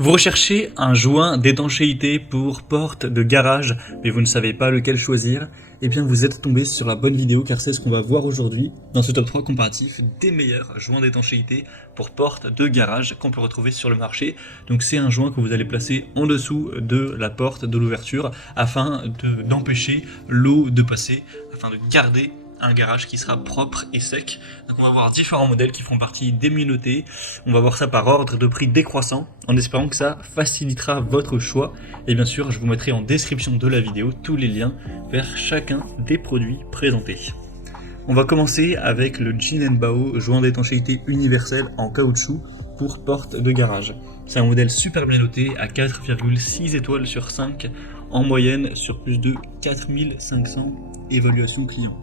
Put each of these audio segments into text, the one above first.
Vous recherchez un joint d'étanchéité pour porte de garage, mais vous ne savez pas lequel choisir? Eh bien vous êtes tombé sur la bonne vidéo car c'est ce qu'on va voir aujourd'hui dans ce top 3 comparatif des meilleurs joints d'étanchéité pour porte de garage qu'on peut retrouver sur le marché. Donc c'est un joint que vous allez placer en dessous de la porte de l'ouverture afin d'empêcher l'eau de passer, afin de garder un garage qui sera propre et sec. Donc on va voir différents modèles qui feront partie des mieux notés. On va voir ça par ordre de prix décroissant, en espérant que ça facilitera votre choix. Et bien sûr, je vous mettrai en description de la vidéo tous les liens vers chacun des produits présentés. On va commencer avec le Jinbao joint d'étanchéité universel en caoutchouc pour porte de garage. C'est un modèle super bien noté à 4,6 étoiles sur 5 en moyenne sur plus de 4500 évaluations clients.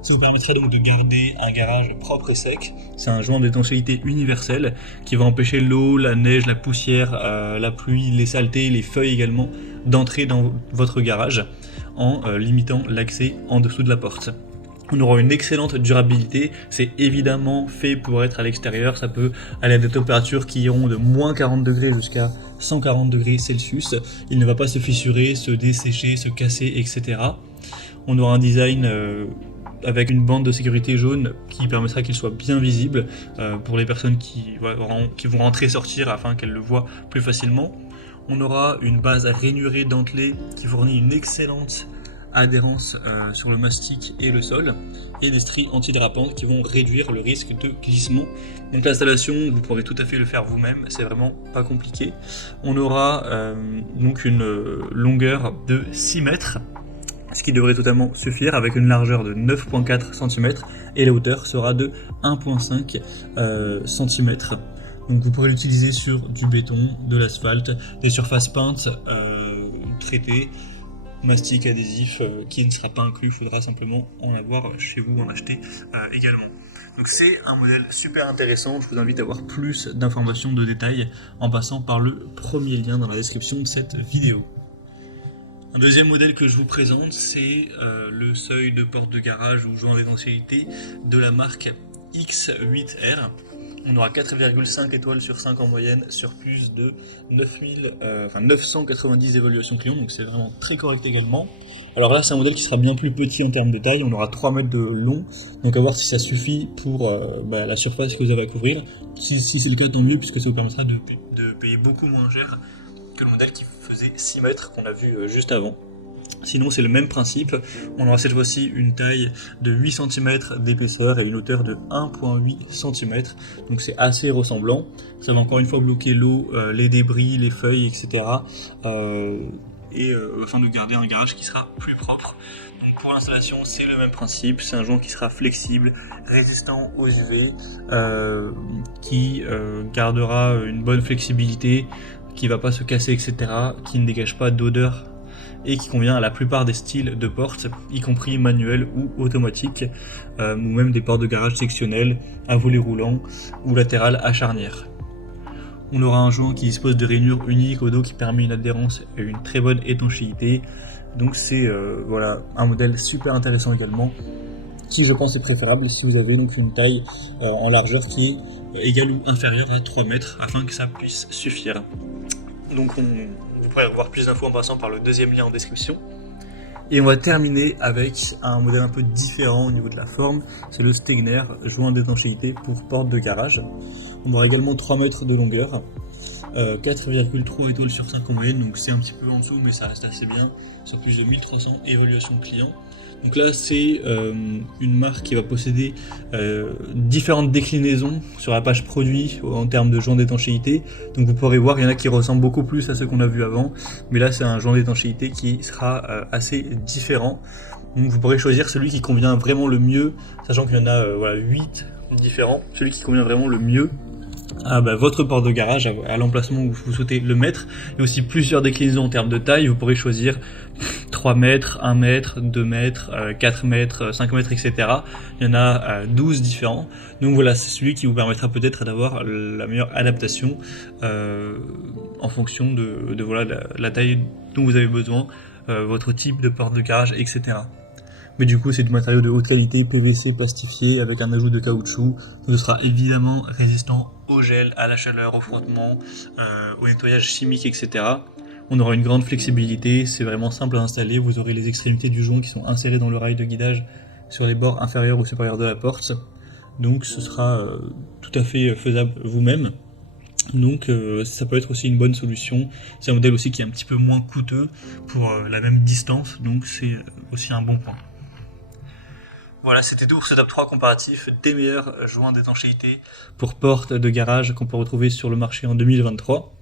Ça vous permettra donc de garder un garage propre et sec. C'est un joint d'étanchéité universel qui va empêcher l'eau, la neige, la poussière, la pluie, les saletés, les feuilles également d'entrer dans votre garage en limitant l'accès en dessous de la porte. On aura une excellente durabilité, c'est évidemment fait pour être à l'extérieur, ça peut aller à des températures qui iront de moins 40 degrés jusqu'à 140 degrés Celsius. Il ne va pas se fissurer, se dessécher, se casser, etc. On aura un design avec une bande de sécurité jaune qui permettra qu'il soit bien visible pour les personnes qui vont rentrer et sortir afin qu'elles le voient plus facilement. On aura une base rainurée dentelée qui fournit une excellente adhérence sur le mastic et le sol, et des stries antidrapantes qui vont réduire le risque de glissement. Donc l'installation, vous pourrez tout à fait le faire vous-même, c'est vraiment pas compliqué. On aura donc une longueur de 6 mètres, ce qui devrait totalement suffire, avec une largeur de 9,4 cm et la hauteur sera de 1,5 cm. Donc vous pourrez l'utiliser sur du béton, de l'asphalte, des surfaces peintes, traitées, mastic adhésif qui ne sera pas inclus, il faudra simplement en avoir chez vous, en acheter également. Donc c'est un modèle super intéressant, je vous invite à avoir plus d'informations, de détails en passant par le premier lien dans la description de cette vidéo. Un deuxième modèle que je vous présente, c'est le seuil de porte de garage ou joint d'étanchéité de la marque X8R. On aura 4,5 étoiles sur 5 en moyenne sur plus de 990 évaluations clients, donc c'est vraiment très correct également. Alors là c'est un modèle qui sera bien plus petit en termes de taille, on aura 3 mètres de long, donc à voir si ça suffit pour la surface que vous avez à couvrir. Si c'est le cas, tant mieux, puisque ça vous permettra de payer beaucoup moins cher que le modèle qui faisait 6 mètres qu'on a vu juste avant. Sinon c'est le même principe, on aura cette fois-ci une taille de 8 cm d'épaisseur et une hauteur de 1,8 cm, donc c'est assez ressemblant. Ça va encore une fois bloquer l'eau, les débris, les feuilles, etc. Afin de garder un garage qui sera plus propre. Donc pour l'installation c'est le même principe, c'est un joint qui sera flexible, résistant aux UV, qui gardera une bonne flexibilité, qui ne va pas se casser, etc., qui ne dégage pas d'odeur et qui convient à la plupart des styles de portes, y compris manuel ou automatique, ou même des portes de garage sectionnelles à volet roulant ou latérales à charnière. On aura un joint qui dispose de rainures uniques au dos qui permet une adhérence et une très bonne étanchéité. Donc c'est un modèle super intéressant également, qui je pense est préférable si vous avez donc une taille en largeur qui est égale ou inférieure à 3 mètres afin que ça puisse suffire. Donc vous pourrez avoir plus d'infos en passant par le deuxième lien en description. Et on va terminer avec un modèle un peu différent au niveau de la forme, c'est le Stegner joint d'étanchéité pour porte de garage. On aura également 3 mètres de longueur, 4,3 étoiles sur 5 en moyenne, donc c'est un petit peu en dessous mais ça reste assez bien, sur plus de 1300 évaluations clients. Donc là c'est une marque qui va posséder différentes déclinaisons sur la page produit en termes de joint d'étanchéité. Donc vous pourrez voir, il y en a qui ressemblent beaucoup plus à ceux qu'on a vu avant, mais là c'est un joint d'étanchéité qui sera assez différent. Donc vous pourrez choisir celui qui convient vraiment le mieux, sachant qu'il y en a 8 différents, celui qui convient vraiment le mieux à votre porte de garage, à l'emplacement où vous souhaitez le mettre. Il y a aussi plusieurs déclinaisons en termes de taille, vous pourrez choisir 3 mètres, 1 mètre, 2 mètres, 4 mètres, 5 mètres, etc. Il y en a 12 différents, donc voilà, c'est celui qui vous permettra peut-être d'avoir la meilleure adaptation en fonction de la taille dont vous avez besoin, votre type de porte de garage, etc. Mais du coup c'est du matériau de haute qualité, PVC plastifié avec un ajout de caoutchouc, donc ce sera évidemment résistant au gel, à la chaleur, au frottement, au nettoyage chimique, etc. On aura une grande flexibilité, c'est vraiment simple à installer, vous aurez les extrémités du joint qui sont insérées dans le rail de guidage sur les bords inférieurs ou supérieurs de la porte, donc ce sera tout à fait faisable vous-même. Donc ça peut être aussi une bonne solution, c'est un modèle aussi qui est un petit peu moins coûteux pour la même distance, donc c'est aussi un bon point. Voilà, c'était tout pour ce top 3 comparatif des meilleurs joints d'étanchéité pour porte de garage qu'on peut retrouver sur le marché en 2023.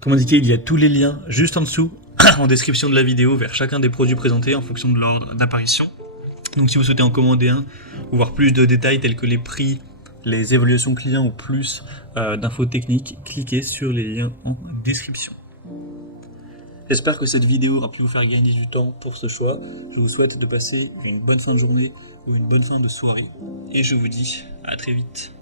Comme indiqué, il y a tous les liens juste en dessous, en description de la vidéo, vers chacun des produits présentés en fonction de l'ordre d'apparition. Donc si vous souhaitez en commander un, ou voir plus de détails tels que les prix, les évaluations clients ou plus d'infos techniques, cliquez sur les liens en description. J'espère que cette vidéo aura pu vous faire gagner du temps pour ce choix. Je vous souhaite de passer une bonne fin de journée ou une bonne fin de soirée. Et je vous dis à très vite.